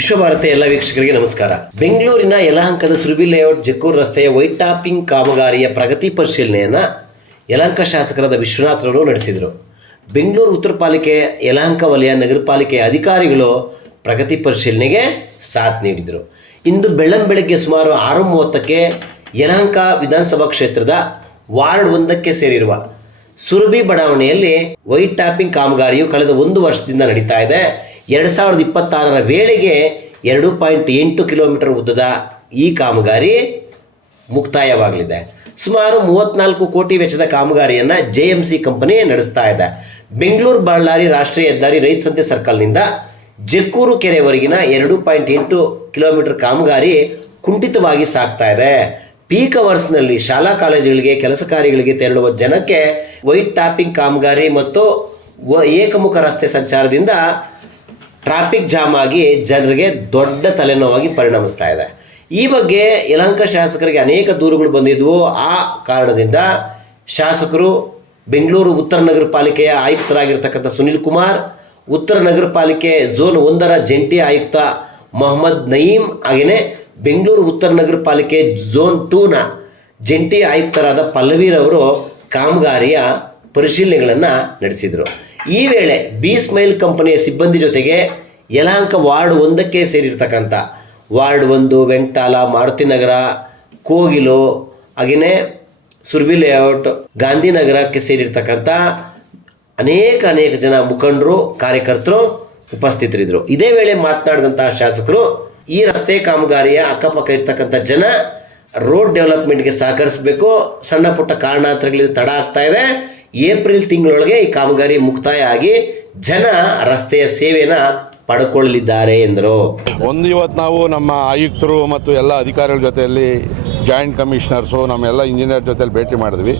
ವಿಶ್ವಭಾರತಿ ಎಲ್ಲ ವೀಕ್ಷಕರಿಗೆ ನಮಸ್ಕಾರ. ಬೆಂಗಳೂರಿನ ಯಲಹಂಕದ ಸುರಭಿ ಲೇಔಟ್ ಜಕ್ಕೂರು ರಸ್ತೆಯ ವೈಟ್ ಟಾಪಿಂಗ್ ಕಾಮಗಾರಿಯ ಪ್ರಗತಿ ಪರಿಶೀಲನೆಯನ್ನು ಯಲಹಂಕ ಶಾಸಕರಾದ ವಿಶ್ವನಾಥ್ರವರು ನಡೆಸಿದರು. ಬೆಂಗಳೂರು ಉತ್ತರ ಪಾಲಿಕೆ ಯಲಹಂಕ ವಲಯ ನಗರ ಪಾಲಿಕೆಯ ಅಧಿಕಾರಿಗಳು ಪ್ರಗತಿ ಪರಿಶೀಲನೆಗೆ ಸಾಥ್ ನೀಡಿದರು. ಇಂದು ಬೆಳ್ಳಂಬೆಳಗ್ಗೆ ಸುಮಾರು 6:30ಕ್ಕೆ ಯಲಹಂಕ ವಿಧಾನಸಭಾ ಕ್ಷೇತ್ರದ ವಾರ್ಡ್ 1ಕ್ಕೆ ಸೇರಿರುವ ಸುರಭಿ ಬಡಾವಣೆಯಲ್ಲಿ ವೈಟ್ ಟಾಪಿಂಗ್ ಕಾಮಗಾರಿಯು ಕಳೆದ 1 ವರ್ಷದಿಂದ ನಡೀತಾ ಇದೆ. 2026ರ ವೇಳೆಗೆ 2.8 ಕಿಲೋಮೀಟರ್ ಉದ್ದದ ಈ ಕಾಮಗಾರಿ ಮುಕ್ತಾಯವಾಗಲಿದೆ. ಸುಮಾರು 34 ಕೋಟಿ ವೆಚ್ಚದ ಕಾಮಗಾರಿಯನ್ನು JMC ಕಂಪನಿ ನಡೆಸ್ತಾ ಇದೆ. ಬೆಂಗಳೂರು ಬಳ್ಳಾರಿ ರಾಷ್ಟ್ರೀಯ ಹೆದ್ದಾರಿ ರೈತ ಸಂತೆ ಸರ್ಕಲ್ನಿಂದ ಜಕ್ಕೂರು ಕೆರೆವರೆಗಿನ 2.8 ಕಿಲೋಮೀಟರ್ ಕಾಮಗಾರಿ ಕುಂಠಿತವಾಗಿ ಸಾಗ್ತಾ ಇದೆ. ಪೀಕ್ ಅವರ್ಸ್ನಲ್ಲಿ ಶಾಲಾ ಕಾಲೇಜುಗಳಿಗೆ ಕೆಲಸ ಕಾರ್ಯಗಳಿಗೆ ತೆರಳುವ ಜನಕ್ಕೆ ವೈಟ್ ಟಾಪಿಂಗ್ ಕಾಮಗಾರಿ ಮತ್ತು ಏಕಮುಖ ರಸ್ತೆ ಸಂಚಾರದಿಂದ ಟ್ರಾಫಿಕ್ ಜಾಮ್ ಆಗಿ ಜನರಿಗೆ ದೊಡ್ಡ ತಲೆನೋವಾಗಿ ಪರಿಣಮಿಸ್ತಾ ಇದೆ. ಈ ಬಗ್ಗೆ ಯಲಹಂಕ ಶಾಸಕರಿಗೆ ಅನೇಕ ದೂರುಗಳು ಬಂದಿದ್ವು. ಆ ಕಾರಣದಿಂದ ಶಾಸಕರು ಬೆಂಗಳೂರು ಉತ್ತರ ನಗರ ಪಾಲಿಕೆಯ ಆಯುಕ್ತರಾಗಿರ್ತಕ್ಕಂಥ ಸುನಿಲ್ ಕುಮಾರ್, ಉತ್ತರ ನಗರ ಪಾಲಿಕೆ ಝೋನ್ 1ರ ಜಂಟಿ ಆಯುಕ್ತ ಮೊಹಮ್ಮದ್ ನಯೀಮ್, ಹಾಗೆಯೇ ಬೆಂಗಳೂರು ಉತ್ತರ ನಗರ ಪಾಲಿಕೆ ಝೋನ್ 2ನ ಜಂಟಿ ಆಯುಕ್ತರಾದ ಪಲ್ಲವೀರವರು ಕಾಮಗಾರಿಯ ಪರಿಶೀಲನೆಗಳನ್ನು ನಡೆಸಿದರು. ಈ ವೇಳೆ ಬಿ ಸ್ಮೈಲ್ ಕಂಪನಿಯ ಸಿಬ್ಬಂದಿ ಜೊತೆಗೆ ಯಲಹಂಕ ವಾರ್ಡ್ 1ಕ್ಕೆ ಸೇರಿರ್ತಕ್ಕಂಥ ವಾರ್ಡ್ 1, ವೆಂಕಟಾಲ, ಮಾರುತಿನಗರ, ಕೋಗಿಲು, ಹಾಗೆಯೇ ಸುರಭಿ ಲೇಔಟ್, ಗಾಂಧಿನಗರಕ್ಕೆ ಸೇರಿರ್ತಕ್ಕಂಥ ಅನೇಕ ಜನ ಮುಖಂಡರು, ಕಾರ್ಯಕರ್ತರು ಉಪಸ್ಥಿತರಿದ್ದರು. ಇದೇ ವೇಳೆ ಮಾತನಾಡಿದಂತಹ ಶಾಸಕರು ಈ ರಸ್ತೆ ಕಾಮಗಾರಿಯ ಅಕ್ಕಪಕ್ಕ ಇರ್ತಕ್ಕಂಥ ಜನ ರೋಡ್ ಡೆವಲಪ್ಮೆಂಟ್ಗೆ ಸಹಕರಿಸಬೇಕು. ಸಣ್ಣ ಪುಟ್ಟ ಕಾರಣಾಂತರಗಳಿಂದ ತಡ ಆಗ್ತಾ ಇದೆ. ಏಪ್ರಿಲ್ ತಿಂಗಳೊಳಗೆ ಈ ಕಾಮಗಾರಿ ಮುಕ್ತಾಯ ಆಗಿ ಜನ ರಸ್ತೆಯ ಸೇವೆನ ಪಡ್ಕೊಳ್ಳಲಿದ್ದಾರೆ ಎಂದರು. ಇವತ್ತು ನಾವು ನಮ್ಮ ಆಯುಕ್ತರು ಮತ್ತು ಎಲ್ಲ ಅಧಿಕಾರಿಗಳ ಜೊತೆಯಲ್ಲಿ ಜಾಯಿಂಟ್ ಕಮಿಷನರ್ಸು ನಮ್ಮೆಲ್ಲ ಇಂಜಿನಿಯರ್ ಜೊತೆಲಿ ಭೇಟಿ ಮಾಡಿದ್ವಿ.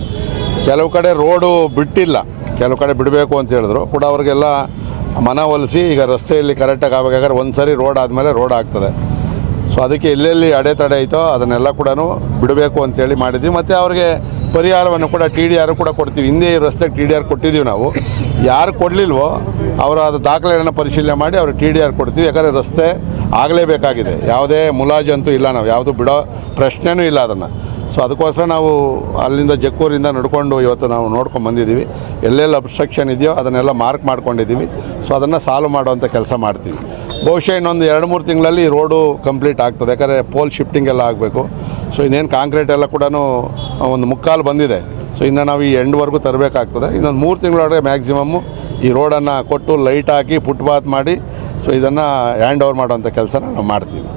ಕೆಲವು ಕಡೆ ರೋಡು ಬಿಟ್ಟಿಲ್ಲ, ಕೆಲವು ಕಡೆ ಬಿಡಬೇಕು ಅಂತ ಹೇಳಿದ್ರು ಕೂಡ ಅವ್ರಿಗೆಲ್ಲ ಮನವೊಲಿಸಿ ಈಗ ರಸ್ತೆಯಲ್ಲಿ ಕರೆಕ್ಟಾಗಿ ಆಗಬೇಕಾದ್ರೆ ಒಂದು ಸರಿ ರೋಡ್ ಆದಮೇಲೆ ರೋಡ್ ಆಗ್ತದೆ. ಸೊ ಅದಕ್ಕೆ ಎಲ್ಲೆಲ್ಲಿ ಅಡೆತಡೆ ಐತೋ ಅದನ್ನೆಲ್ಲ ಕೂಡ ಬಿಡಬೇಕು ಅಂತೇಳಿ ಮಾಡಿದ್ವಿ. ಮತ್ತು ಅವ್ರಿಗೆ ಪರಿಹಾರವನ್ನು ಕೂಡ TDR ಕೂಡ ಕೊಡ್ತೀವಿ. ಹಿಂದೆ ಈ ರಸ್ತೆಗೆ TDR ಕೊಟ್ಟಿದ್ದೀವಿ ನಾವು. ಯಾರು ಕೊಡಲಿಲ್ವೋ ಅವರ ಅದು ದಾಖಲೆಗಳನ್ನು ಪರಿಶೀಲನೆ ಮಾಡಿ ಅವ್ರಿಗೆ TDR ಕೊಡ್ತೀವಿ. ಯಾಕಂದರೆ ರಸ್ತೆ ಆಗಲೇಬೇಕಾಗಿದೆ, ಯಾವುದೇ ಮುಲಾಜು ಅಂತೂ ಇಲ್ಲ, ನಾವು ಯಾವುದು ಬಿಡೋ ಪ್ರಶ್ನೆನೂ ಇಲ್ಲ ಅದನ್ನು. ಸೊ ಅದಕ್ಕೋಸ್ಕರ ನಾವು ಅಲ್ಲಿಂದ ಜಕ್ಕೂರಿಂದ ನಡ್ಕೊಂಡು ಇವತ್ತು ನಾವು ನೋಡ್ಕೊಂಡು ಬಂದಿದ್ದೀವಿ. ಎಲ್ಲೆಲ್ಲಿ ಅಬ್ಸ್ಟ್ರಕ್ಷನ್ ಇದೆಯೋ ಅದನ್ನೆಲ್ಲ ಮಾರ್ಕ್ ಮಾಡ್ಕೊಂಡಿದ್ದೀವಿ. ಸೊ ಅದನ್ನು ಸಾಲ್ವ್ ಮಾಡುವಂಥ ಕೆಲಸ ಮಾಡ್ತೀವಿ. ಬಹುಶಃ ಇನ್ನೊಂದು 2-3 ತಿಂಗಳಲ್ಲಿ ರೋಡು ಕಂಪ್ಲೀಟ್ ಆಗ್ತದೆ. ಯಾಕಂದರೆ ಪೋಲ್ ಶಿಫ್ಟಿಂಗ್ ಎಲ್ಲ ಆಗಬೇಕು. ಸೊ ಇನ್ನೇನು ಕಾಂಕ್ರೀಟ್ ಎಲ್ಲ ಕೂಡ ಒಂದು ಮುಕ್ಕಾಲು ಬಂದಿದೆ. ಸೊ ಇನ್ನು ನಾವು ಈ ಎಂಡ್ವರೆಗೂ ತರಬೇಕಾಗ್ತದೆ. ಇನ್ನೊಂದು 3 ತಿಂಗಳೊಳಗೆ ಮ್ಯಾಕ್ಸಿಮಮ್ಮು ಈ ರೋಡನ್ನು ಕೊಟ್ಟು ಲೈಟ್ ಹಾಕಿ ಫುಟ್ಪಾತ್ ಮಾಡಿ ಸೊ ಇದನ್ನು ಹ್ಯಾಂಡ್ ಓವರ್ ಮಾಡುವಂಥ ಕೆಲಸನ ನಾವು ಮಾಡ್ತೀವಿ.